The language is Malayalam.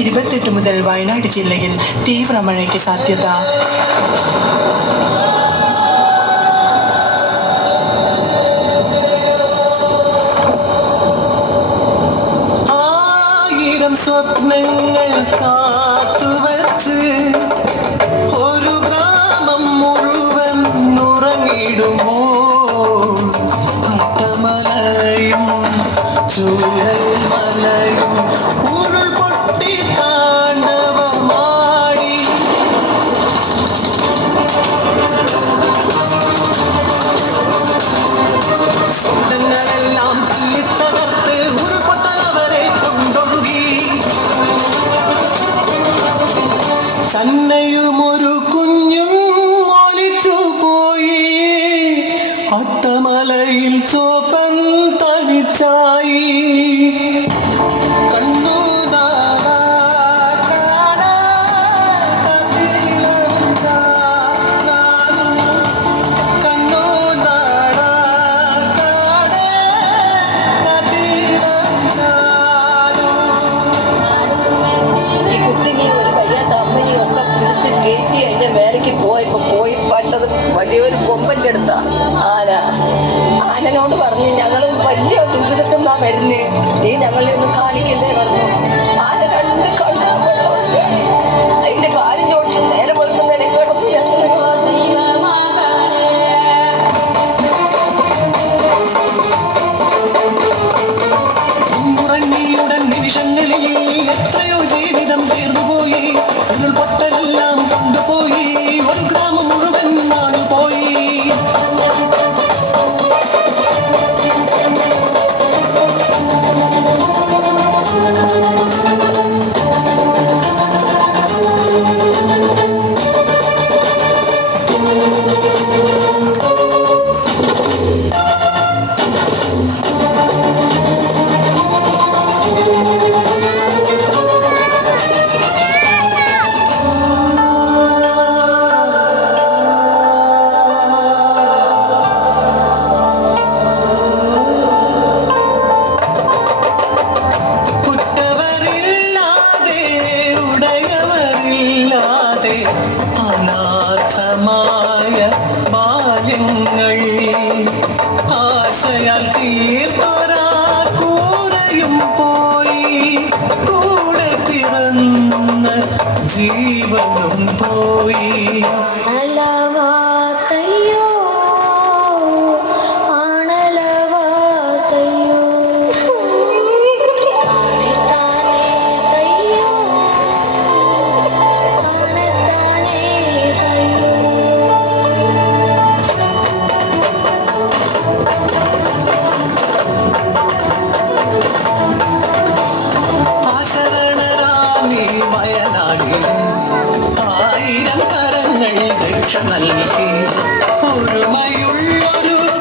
28 മുതൽ വയനാട് ജില്ലയിൽ തീവ്ര മഴയ്ക്ക് സാധ്യത. സ്വപ്നങ്ങൾ കാത്തുവച്ച് ഒരു ഗ്രാമം മുഴുവൻ ഉറങ്ങിടുമോ? അട്ടമലയും ചൂരൽ മലയും ഉരുൾ പൊട്ടി താണ്ഡവമാടി. സ്വപ്നങ്ങളെല്ലാം തല്ലിത്തകർത്ത് ഉരുൾപൊട്ടവരെ കൊണ്ടൊഴുകി. തന്നെയുമൊരു കുഞ്ഞും ഒലിച്ചു പോയി. അട്ടമലയിൽ ചോപ്പൻ തനിച്ചായി. പോയി പണ്ടത് വലിയൊരു കൊമ്പൻ്റെ അടുത്താ ആനനോട് പറഞ്ഞു, ഞങ്ങൾ വലിയ ദുരിതത്തിന്നാ വരുന്നേ, നീ ഞങ്ങളെ ഒന്ന് കാണിക്കല്ലേ പറഞ്ഞു. ആന രണ്ട് കണ്ണുണ്ട്. അതിന്റെ കാലിൻ ചോട്ടിൽ നേരെ വെളുക്കുന്നതിനെ കിടന്നു. ഉറങ്ങിയുടൻ നിമിഷങ്ങളിൽ എത്രയോ ജീവിതം തീർന്നുപോയി. ഉരുൾപൊട്ടലെല്ലാം കൊണ്ടുപോയി. ഒരു ഗ്രാമം മുഴുവൻ മാറിപ്പോയി. അനാഥമായ ബാല്യങ്ങൾ ആശയാൽ തീർത്തൊരാ കൂരയും പോയി. കൂടെ പിറന്ന ജീവനും പോയി. വയനാടിൽ 1000 കരങ്ങൾ രക്ഷ നൽകി.